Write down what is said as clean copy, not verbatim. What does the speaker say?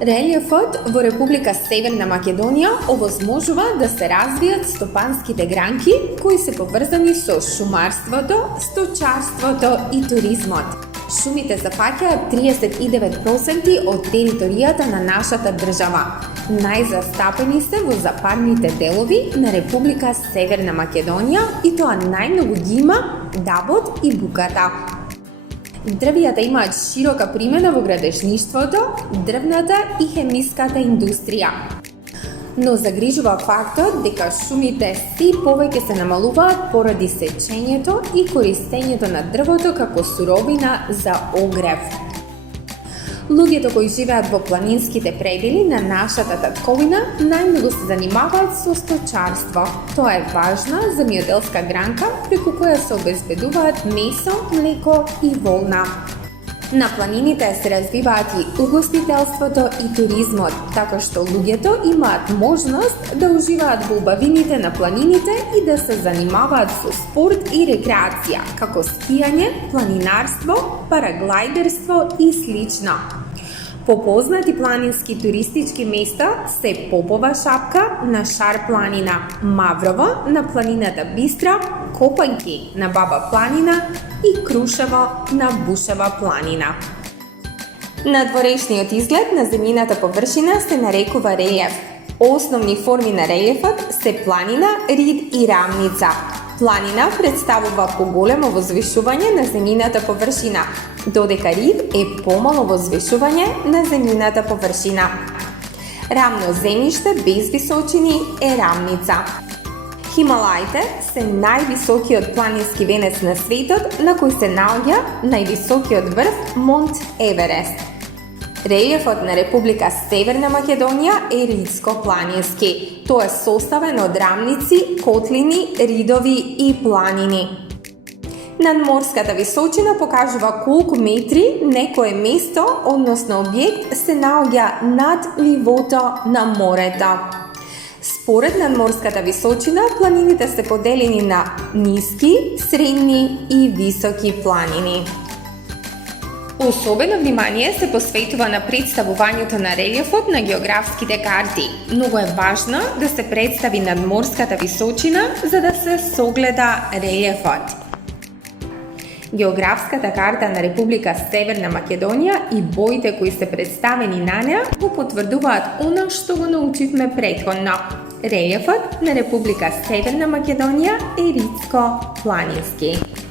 Релиефот во Република Северна Македонија овозможува да се развијат стопанските гранки кои се поврзани со шумарството, сточарството и туризмот. Шумите зафаќаат 39% од територијата на нашата држава. Најзастапени се во западните делови на Република Северна Македонија и тоа најмногу ги има дабот и буката. Дрвијата имаат широка примена во градежништвото, дрвната и хемиската индустрија. Но загрижува фактот дека шумите си повеќе се намалуваат поради сечењето и користењето на дрвото како суровина за огрев. Луѓето кои живеат во планинските предели на нашата татковина најмногу се занимаваат со сточарство. Тоа е важна земјоделска гранка преку која се обезбедуваат месо, млеко и волна. На планините се развиваат и угостителството и туризмот, така што луѓето имаат можност да уживаат во убавините на планините и да се занимаваат со спорт и рекреација, како скијање, планинарство, параглајдерство и слично. Попознати планински туристички места се Попова шапка на Шар планина, Маврово на планината Бистра, Копанки на Баба планина и Крушево на Бушева планина. Надворешниот изглед на земјината површина се нарекува релјеф. Основни форми на релјефот се планина, рид и рамница. Планина представува поголемо возвишување на земјината површина, додека рид е помало возвишување на земјината површина. Рамно земјиште без височини е рамница. Хималаите се највисокиот планински венец на светот на кој се наоѓа највисокиот врв Монт Еверест. Релјефот на Република Северна Македонија е ридско-планински. Тој е составен од рамници, котлини, ридови и планини. Надморската височина покажува колку метри некое место, односно објект, се наоѓа над нивото на морето. Според надморската височина, планините се поделени на ниски, средни и високи планини. Особено внимание се посветува на представувањето на релјефот на географските карти. Многу е важно да се представи надморската височина за да се согледа релјефот. Географската карта на Република Северна Македонија и боите кои се представени на неа го потврдуваат она што го научивме претходно. Релјефот на Република Северна Македонија е ридско-планински.